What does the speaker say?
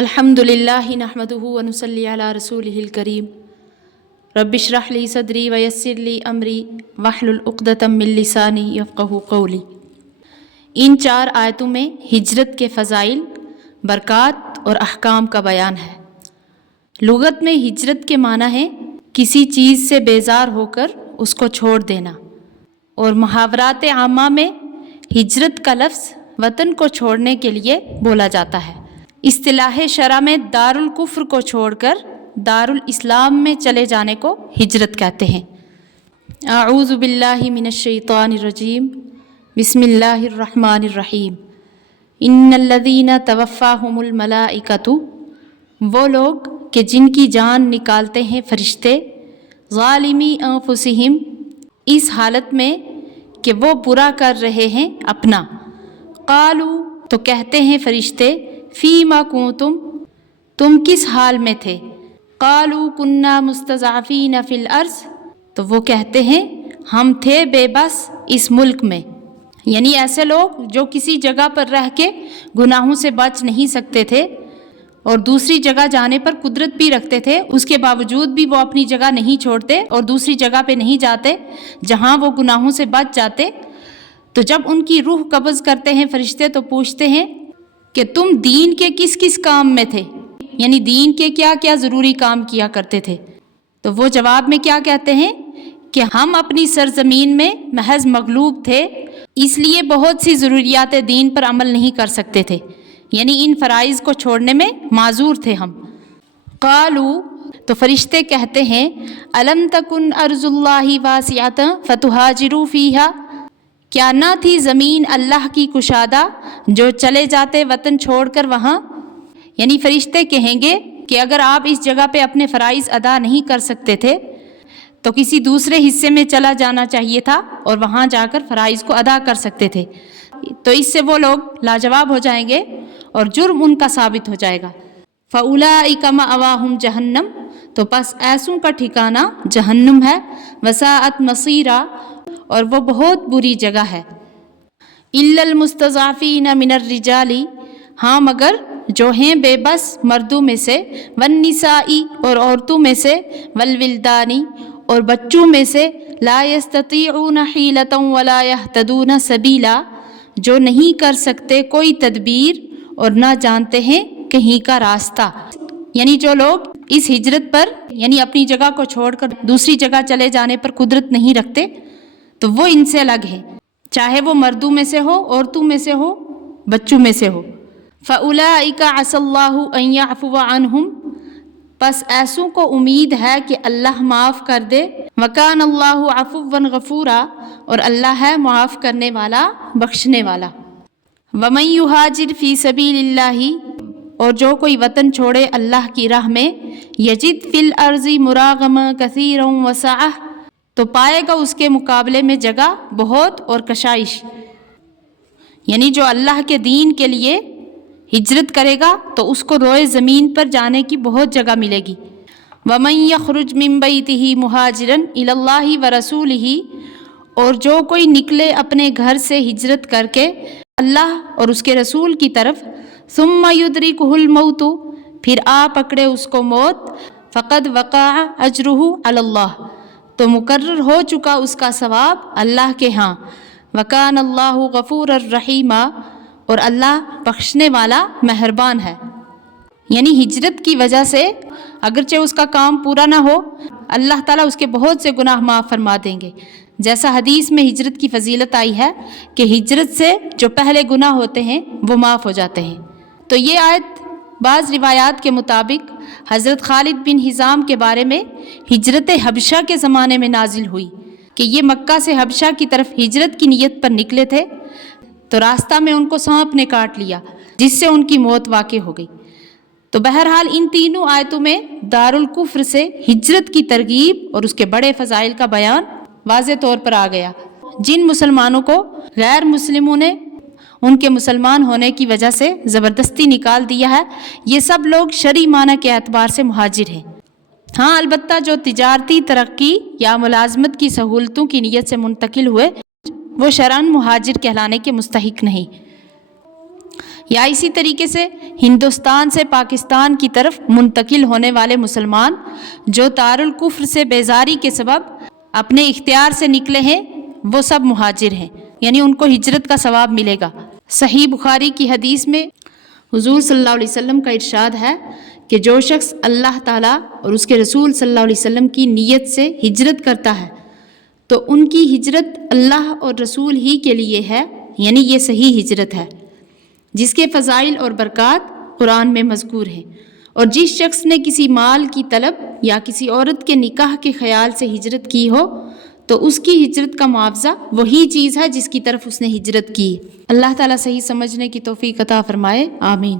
الحمدللہ نحمدہ ونصلی علی رسولہ الکریم رب اشرح لی صدری ویسر لی امری واحلل عقدۃ من لسانی یفقہوا قولی۔ ان 4 آیتوں میں ہجرت کے فضائل، برکات اور احکام کا بیان ہے۔ لغت میں ہجرت کے معنی ہے کسی چیز سے بیزار ہو کر اس کو چھوڑ دینا، اور محاورات عامہ میں ہجرت کا لفظ وطن کو چھوڑنے کے لیے بولا جاتا ہے۔ اصطلاح شرع میں دار الکفر کو چھوڑ کر دار الاسلام میں چلے جانے کو ہجرت کہتے ہیں۔ اعوذ باللہ من الشیطان الرجیم، بسم اللہ الرحمن الرحیم۔ ان الذین توفاہم الملائکۃ، وہ لوگ کہ جن کی جان نکالتے ہیں فرشتے، ظالمی انفسہم، اس حالت میں کہ وہ برا کر رہے ہیں اپنا، قالوا، تو کہتے ہیں فرشتے، فیما کنتم، تم کس حال میں تھے، قالوا کنا مستضعفین فی الارض، تو وہ کہتے ہیں ہم تھے بے بس اس ملک میں، یعنی ایسے لوگ جو کسی جگہ پر رہ کے گناہوں سے بچ نہیں سکتے تھے اور دوسری جگہ جانے پر قدرت بھی رکھتے تھے، اس کے باوجود بھی وہ اپنی جگہ نہیں چھوڑتے اور دوسری جگہ پہ نہیں جاتے جہاں وہ گناہوں سے بچ جاتے۔ تو جب ان کی روح قبض کرتے ہیں فرشتے تو پوچھتے ہیں کہ تم دین کے کس کس کام میں تھے، یعنی دین کے کیا کیا ضروری کام کیا کرتے تھے، تو وہ جواب میں کیا کہتے ہیں کہ ہم اپنی سرزمین میں محض مغلوب تھے، اس لیے بہت سی ضروریات دین پر عمل نہیں کر سکتے تھے، یعنی ان فرائض کو چھوڑنے میں معذور تھے ہم۔ قالوا، تو فرشتے کہتے ہیں، الم تکن ارض اللہ واسعۃ فتہاجروا فیہا، کیا نہ تھی زمین اللہ کی کشادہ جو چلے جاتے وطن چھوڑ کر وہاں، یعنی فرشتے کہیں گے کہ اگر آپ اس جگہ پہ اپنے فرائض ادا نہیں کر سکتے تھے تو کسی دوسرے حصے میں چلا جانا چاہیے تھا اور وہاں جا کر فرائض کو ادا کر سکتے تھے، تو اس سے وہ لوگ لاجواب ہو جائیں گے اور جرم ان کا ثابت ہو جائے گا۔ فَأُولَٰئِكَ مَأْوَاهُمْ جَهَنَّمُ، تو پس ایسوں کا ٹھکانہ جہنم ہے، وَسَاءَتْ مَصِيرًا، اور وہ بہت بری جگہ ہے۔ إِلَّا الْمُسْتَضْعَفِينَ مِنَ الرِّجَالِ، ہاں مگر جو ہیں بے بس مردوں میں سے، وَالنِّسَاءِ، اور عورتوں میں سے، وَالْوِلْدَانِ، اور بچوں میں سے، لَا يَسْتَطِيعُونَ حِيلَةً وَلَا يَهْتَدُونَ سَبِيلًا، جو نہیں کر سکتے کوئی تدبیر اور نہ جانتے ہیں کہیں کا راستہ، یعنی جو لوگ اس ہجرت پر یعنی اپنی جگہ کو چھوڑ کر دوسری جگہ چلے جانے پر قدرت نہیں رکھتے تو وہ ان سے الگ ہے، چاہے وہ مردوں میں سے ہو، عورتوں میں سے ہو، بچوں میں سے ہو۔ فَأُولَٰئِكَ عَسَى اللَّهُ أَن يَعْفُوَ عَنْهُمْ، پس ایسوں کو امید ہے کہ اللہ معاف کر دے، وَكَانَ اللَّهُ عَفُوًّا غَفُورًا، اور اللہ ہے معاف کرنے والا، بخشنے والا۔ وَمَن يُهَاجِرْ فِي سَبِيلِ اللَّهِ، اور جو کوئی وطن چھوڑے اللہ کی راہ میں، یجد فی الارض مراغما کثیرا وسعہ، تو پائے گا اس کے مقابلے میں جگہ بہت اور کشائش، یعنی جو اللہ کے دین کے لیے ہجرت کرے گا تو اس کو روئے زمین پر جانے کی بہت جگہ ملے گی۔ وَمَن يَخْرُجْ مِن بَيْتِهِ مُهَاجِرًا إِلَى اللَّهِ وَرَسُولِهِ، اور جو کوئی نکلے اپنے گھر سے ہجرت کر کے اللہ اور اس کے رسول کی طرف، ثُمَّ يُدْرِكُهُ الْمَوْتُ، پھر آ پکڑے اس کو موت، فَقَدْ وَقَعَ أَجْرُهُ عَلَى اللَّهِ، تو مقرر ہو چکا اس کا ثواب اللہ کے ہاں، وَكَانَ اللَّهُ غَفُورًا رَحِيمًا، اور اللہ بخشنے والا مہربان ہے۔ یعنی ہجرت کی وجہ سے اگرچہ اس کا کام پورا نہ ہو، اللہ تعالیٰ اس کے بہت سے گناہ معاف فرما دیں گے، جیسا حدیث میں ہجرت کی فضیلت آئی ہے کہ ہجرت سے جو پہلے گناہ ہوتے ہیں وہ معاف ہو جاتے ہیں۔ تو یہ آیت بعض روایات کے مطابق حضرت خالد بن حزام کے بارے میں ہجرت حبشہ کے زمانے میں نازل ہوئی کہ یہ مکہ سے حبشہ کی طرف ہجرت کی نیت پر نکلے تھے، تو راستہ میں ان کو سانپ نے کاٹ لیا جس سے ان کی موت واقع ہو گئی۔ تو بہرحال ان تینوں آیتوں میں دار الکفر سے ہجرت کی ترغیب اور اس کے بڑے فضائل کا بیان واضح طور پر آ گیا۔ جن مسلمانوں کو غیر مسلموں نے ان کے مسلمان ہونے کی وجہ سے زبردستی نکال دیا ہے، یہ سب لوگ شرعی معنی کے اعتبار سے مہاجر ہیں۔ ہاں البتہ جو تجارتی ترقی یا ملازمت کی سہولتوں کی نیت سے منتقل ہوئے وہ شرعاً مہاجر کہلانے کے مستحق نہیں۔ یا اسی طریقے سے ہندوستان سے پاکستان کی طرف منتقل ہونے والے مسلمان جو دارالکفر سے بیزاری کے سبب اپنے اختیار سے نکلے ہیں وہ سب مہاجر ہیں، یعنی ان کو ہجرت کا ثواب ملے گا۔ صحیح بخاری کی حدیث میں حضور صلی اللہ علیہ وسلم کا ارشاد ہے کہ جو شخص اللہ تعالیٰ اور اس کے رسول صلی اللہ علیہ وسلم کی نیت سے ہجرت کرتا ہے تو ان کی ہجرت اللہ اور رسول ہی کے لیے ہے، یعنی یہ صحیح ہجرت ہے، جس کے فضائل اور برکات قرآن میں مذکور ہیں۔ اور جس شخص نے کسی مال کی طلب یا کسی عورت کے نکاح کے خیال سے ہجرت کی ہو تو اس کی ہجرت کا معاوضہ وہی چیز ہے جس کی طرف اس نے ہجرت کی۔ اللہ تعالیٰ صحیح سمجھنے کی توفیق عطا فرمائے، آمین۔